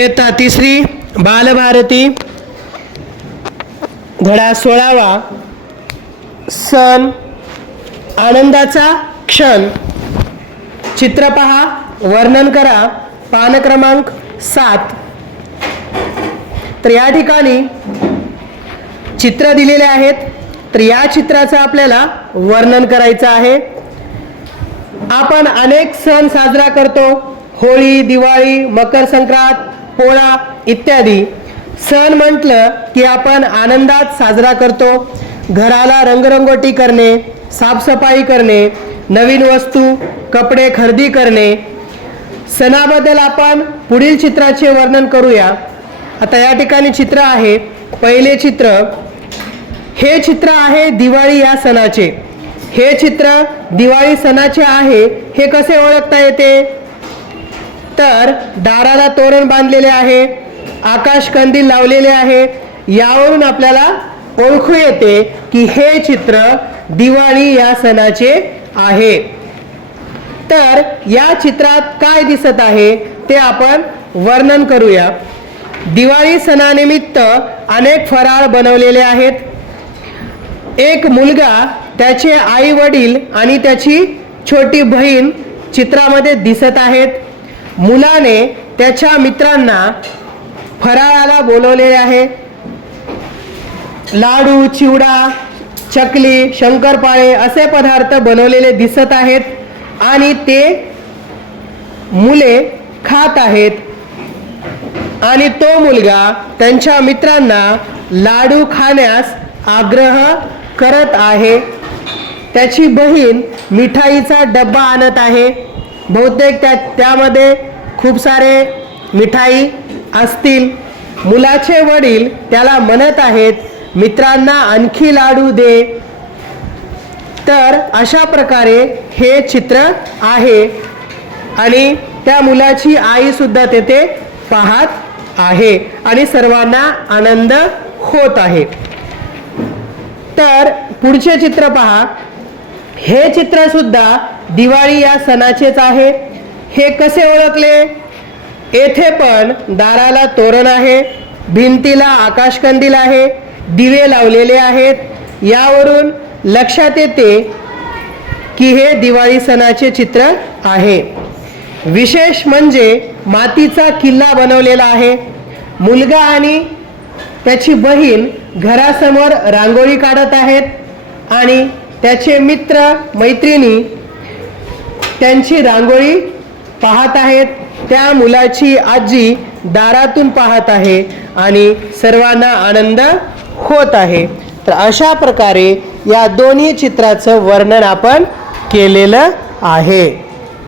इयत्ता तिसरी बालभारती धडा सोळावा सण आनंदाचा क्षण. चित्र पहा वर्णन करा पान क्रमांक सात. तर या ठिकाणी चित्र दिलेले आहेत तर या चित्राचं आपल्याला वर्णन करायचं आहे. आपण अनेक सण साजरा करतो होळी दिवाळी मकर संक्रांत पोळा इत्यादी. सण म्हटलं की आपण आनंदात साजरा करतो. घराला रंगरंगोटी करणे साफसफाई करणे नवीन वस्तू कपडे खरेदी करणे. सणाबद्दल आपण पुढील चित्राचे वर्णन करूया. आता या ठिकाणी चित्र आहे. पहिले चित्र हे चित्र आहे दिवाळी या सणाचे. हे चित्र दिवाळी सणाचे आहे. हे कसे ओळखता येते? तर दाराला तोरण बांधलेले आहे आकाश कंदील लावलेले आहे यावरून आपल्याला ओळखू येते की हे चित्र दिवाळी या सणाचे आहे. तर या चित्रात काय दिसत आहे ते आपण वर्णन करूया. दिवाळी सणानिमित्त अनेक फराळ बनवलेले आहेत. एक मुलगा त्याचे आई वडील आणि त्याची छोटी बहीण चित्रामध्ये दिसत आहेत. मुलाने त्याच्या मित्रांना फराळाला बोलवलेले आहे. लाडू चिवडा चकली शंकरपाळे असे पदार्थ बनवलेले दिसत आहेत आणि ते मुले खात आहेत. आणि तो मुलगा त्यांच्या मित्रांना लाडू खाण्यास आग्रह करत आहे. त्याची बहीण मिठाईचा डब्बा आणत आहे. बहुतेक त्या त्यामध्ये खूप सारे मिठाई असतील. मुलाचे वडील त्याला म्हणत आहेत मित्रांना आणखी लाडू दे. तर अशा प्रकारे हे चित्र आहे. आणि त्या मुलाची आई सुद्धा तेथे पाहत आहे आणि सर्वांना आनंद होत आहे. तर पुढचे चित्र पहा. हे चित्र सुद्धा दिवाळी या सणाचेच आहे. हे कसे ओळखले? येथे पण दाराला तोरण आहे भिंतीला आकाशकंदील आहे दिवे लावलेले आहेत. यावरून लक्षात येते की हे दिवाळी सणाचे चित्र आहे. विशेष म्हणजे मातीचा किल्ला बनवलेला आहे. मुलगा आणि त्याची बहीण घरासमोर रांगोळी काढत आहेत आणि त्याचे मित्र मैत्रिणी त्यांची रांगोळी पाहत आहेत. त्या मुलाची आजी दारातून पाहत आहे आणि सर्वांना आनंद होत आहे. तर अशा प्रकारे या दोन्ही चित्राचं वर्णन आपण केलेलं आहे.